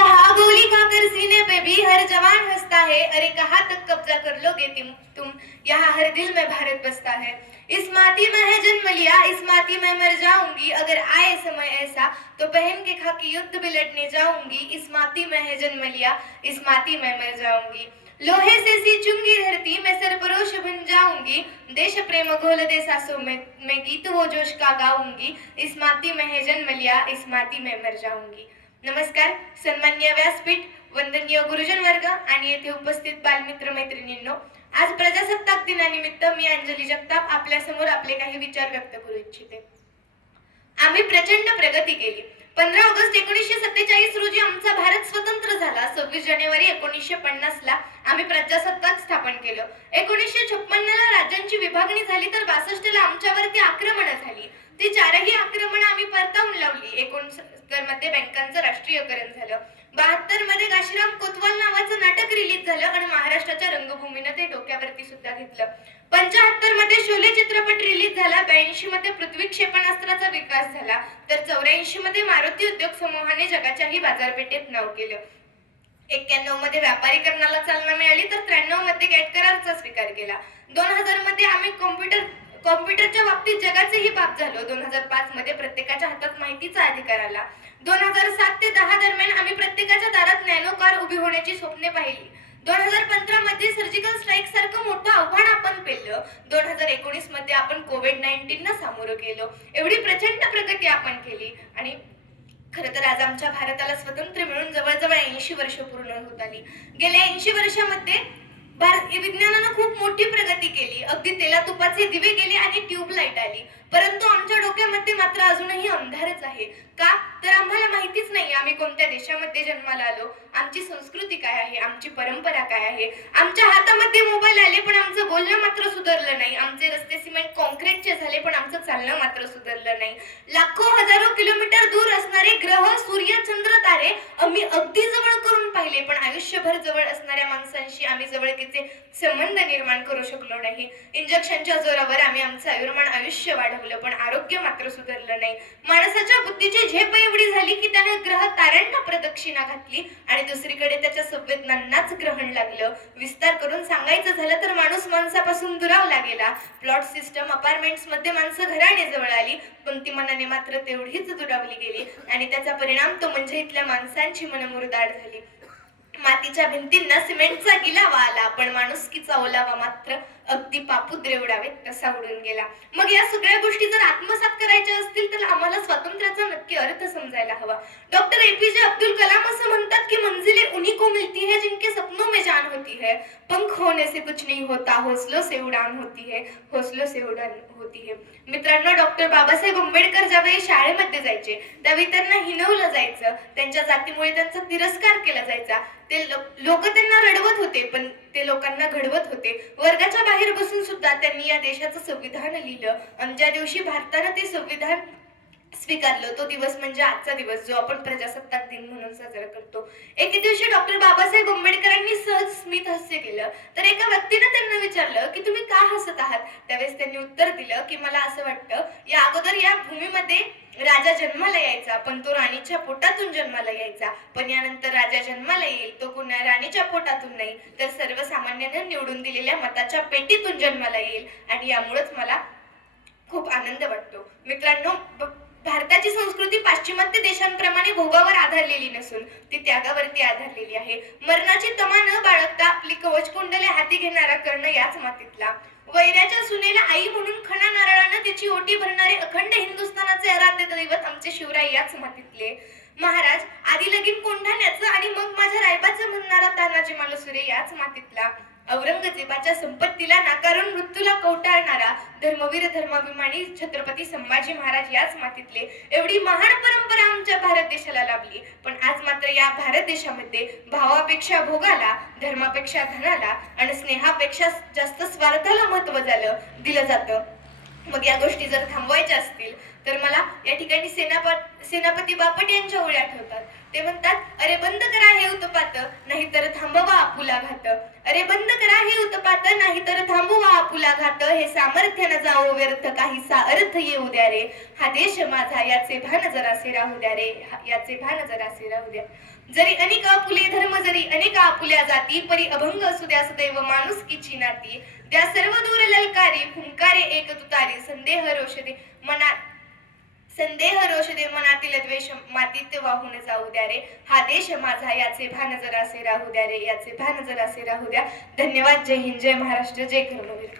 जहाँ गोली खाकर सीने पे भी हर जवान हंसता है, अरे कहाँ तक कब्जा कर लोगे तुम, यहाँ हर दिल में भारत बसता है। इस माटी में है जन्म लिया, इस माटी में मर जाऊंगी, अगर आए समय ऐसा तो पहन के खाकी युद्ध भी लड़ने जाऊंगी। इस माटी में है जन्म लिया, इस माटी में मर जाऊंगी। लोहे से सींचूंगी धरती, मैं सरपरोश बन जाऊंगी। देश प्रेम घोल दे सांसों में, मैं गीत वो जोश का गाऊंगी। इस माटी में है जन्म लिया, इस माटी में मर जाऊंगी। नमस्कार, सन्माननीय व्यासपीठ, वंदनीय गुरुजन वर्ग आणि येथे उपस्थित बालमित्र मैत्रिणींनो, आज प्रजासत्ताक दिनानिमित्त मी अंजली जगताप आपल्या समोर आपले काही विचार व्यक्त करू इच्छिते। आम्ही प्रचंड प्रगती केली। 15 ऑगस्ट 1947 रोजी आमचा भारत स्वतंत्र झाला। 26 जानेवारी 1950 ला आम्ही प्रजासत्ताक स्थापन केलं। 1956 ला राज्यांची विभागणी झाली, तर 62 ला आमच्यावरती आक्रमण झाली। ती चारही आक्रमण आम्ही परतावून लावली। 69 मध्ये बँकांचं राष्ट्रीयकरण झालं। 72 मध्ये काशीराम कोतवाल नावाचं नाटक रिलीज झालं आणि महाराष्ट्राच्या रंगभूमीने ते डोक्यावरती सुद्धा घेतलं। 75 मध्ये शोले चित्रपट रिलीज झाला। 82 मध्ये पृथ्वी क्षेपणास्त्राचा विकास झाला, तर 84 मध्ये मारुती उद्योग समूहाने जगाच्याही बाजारपेठेत नाव केलं। 91 मध्ये व्यापारीकरणाला चालना मिळाली, तर 93 मध्ये गॅट कराराचा स्वीकार केला। 2000 मध्ये आम्ही कॉम्प्युटरच्या बाबतीत जगाचेही बाप झालो। 2005 मध्ये प्रत्येकाच्या हातात माहितीचा अधिकार आला। 2007 ते 10 दरम्यान आम्ही प्रत्येकाच्या दारात नॅनो कार उभी होण्याची स्वप्ने पाहिली। 2015 मध्ये सर्जिकल स्ट्राईक सारखं मोठं आव्हान आपण पेललं। 2019 मध्ये आपण कोविड-19 ला सामोरं गेलो। एवढी प्रचंड प्रगती आपण केली आणि खरं तर आज आमच्या भारताला स्वातंत्र्य मिळून जवळजवळ 80 वर्ष पूर्ण होत आली। गेल्या 80 वर्षामध्ये विज्ञानानं खूप मोठी प्रगती केली। अगदी तेला तुपाचे दिवे गेले आणि ट्यूबलाईट आली, परंतु आमच्या डोक्यामध्ये मात्र अजूनही अंधारच आहे। का तर आम्हाला माहितीच नाही आम्ही कोणत्या देशामध्ये जन्माला आलो, आमची संस्कृती काय आहे, आमची परंपरा काय आहे। आमच्या हातामध्ये मोबाईल आले, पण आमचं बोलणं मात्र सुधारलं नाही। आमचे रस्ते सिमेंट कॉन्क्रीटचे झाले, पण आमचं चालणं मात्र सुधारलं नाही। लाखो हजारो किलोमीटर दूर असणारे ग्रह, सूर्य, चंद्र, तारे आम्ही अगदी जवळ करून पाहिले, पण आयुष्यभर जवळ असणाऱ्या माणसांशी आम्ही जवळकीचे संबंध निर्माण करू शकलो नाही। इंजेक्शनच्या जोरावर आम्ही आमचं आयुष्य वाढवलं, पण आरोग्य मात्र सुधारलं नाही। माणसाच्या बुद्धीची झेप एवढी झाली की त्याने ग्रह ताऱ्यांना प्रदक्षिणा घातली आणि दुसरीकडे त्याच्या संवेदनांनाच ग्रहण लागलं। विस्तार करून सांगायचं झालं तर माणूस माणसापासून दुरावला गेला। प्लॉट सिस्टम, अपार्टमेंट्स मध्ये माणसं घराने जवळ आली, पण ती मनाने मात्र तेवढीच दुरावली गेली आणि त्याचा परिणाम तो म्हणजे इथल्या माणसांची मन मुरदाड झाली। मातीच्या भिंतींना सिमेंटचा गिलावा आला, पण माणुसकीचा ओलावा मात्र अगदी पापुद्रे उडावेत तसा उडून गेला। मग या सगळ्या गोष्टी जर आत्मसात करायच्या असतील तर आम्हाला स्वातंत्र्याचा नक्की अर्थ समजायला हवा। डॉक्टर एपीजे अब्दुल कलाम असं म्हणतात की मंजिलें उन्हीं को मिलती है जिनके सपनों में जान होती है, पंख होने से कुछ नहीं होता, हौसलों से उड़ान होती है, हौसलों से उड़ान होती है। मित्रांनो, डॉक्टर बाबासाहेब आंबेडकर ज्यावेळी शाळेमध्ये जायचे त्यावेळी त्यांना हिणवलं जायचं, त्यांच्या जातीमुळे त्यांचा तिरस्कार केला जायचा। ते लोक त्यांना रडवत होते, पण ते लोकांना घडवत होते। वर्गाच्या बाहेर बसून सुद्धा त्यांनी या देशाचं संविधान लिहिलं आणि ज्या दिवशी भारतानं ते संविधान स्वीकारलं तो दिवस म्हणजे आजचा दिवस, जो आपण प्रजासत्ताक दिन म्हणून साजरा करतो। एके दिवशी डॉक्टर बाबासाहेब आंबेडकरांनी सहज स्मित हास्य केलं, तर एका व्यक्तीने त्यांना विचारलं की तुम्ही का हसत आहात। त्यावेळेस त्यांनी उत्तर दिलं की मला असं वाटतं, या अगोदर या भूमीमध्ये राजा जन्माला यायचा, पण तो राणीच्या पोटातून जन्माला यायचा, पण यानंतर राजा जन्माला येईल तो कुणा राणीच्या पोटातून नाही, तर सर्वसामान्यांनी निवडून दिलेल्या मताच्या पेटीतून जन्माला येईल आणि यामुळेच मला खूप आनंद वाटतो। मित्रांनो, भारताची संस्कृती पाश्चिमात्य देशांप्रमाणे भोगावर आधारलेली नसून ती त्यागावरती आधारलेली आहे। मरणाची तमा न बाळगता आपली कवचकुंडले हाती घेणारा कर्ण याच मातीतला। वैऱ्याच्या सुनेला आई म्हणून खणा नारळानं तिची ओटी भरणारे अखंड हिंदुस्थानाचे आराध्य दैवत आमचे शिवराय याच मातीतले। महाराज आधी लगीन कोंढाण्याचं आणि मग माझ्या रायबाचं म्हणणारा तानाजी मालुसरे याच मातीतला। औरंगजेबाच्या संपत्तीला नाकारून मृत्यूला कवटाळणारा धर्मवीर धर्माभिमानी छत्रपती संभाजी महाराज याच मातीतले। एवढी महान परंपरा आमच्या भारत देशाला लाभली, पण आज मात्र या भारत देशामध्ये भावापेक्षा भोगाला, धर्मापेक्षा धनाला आणि स्नेहापेक्षा जास्त स्वार्थाला महत्त्व दिलं जातं। मग या गोष्टी जर थांबवायच्या असतील तर मला या ठिकाणी सेनापती बापट यांच्या ओळी आठवतात। ते म्हणतात, अरे बंद करा हे उत्पात, नाहीतर थांबवा आपुला घात। अरे बंद करा हे उत्पात, नाहीतर थांबवा आपुला घात। हे सामर्थ्य न जाओ व्यर्थ, काहीसा अर्थ येऊ द्या रे। हा देश माझा याचे भान जरासे राहू द्या रे, याचे भान जरासे राहू द्या। जरी अनेक आपुले धर्म जरी अनेक आपुल्या जाती परी अभंग असू द्या सदैव माणुसकीची नाती द्या सर्व दूर ललकारी हुंकारे एक तुतारी संदेह रोषदे मनातील द्वेष मातीत वाहून जाऊ द्या रे हा देश माझा याचे भान जरासे राहू द्या रे याचे भान जरासे राहू द्या. धन्यवाद. जय हिंद. जय महाराष्ट्र. जय कर्मवीर.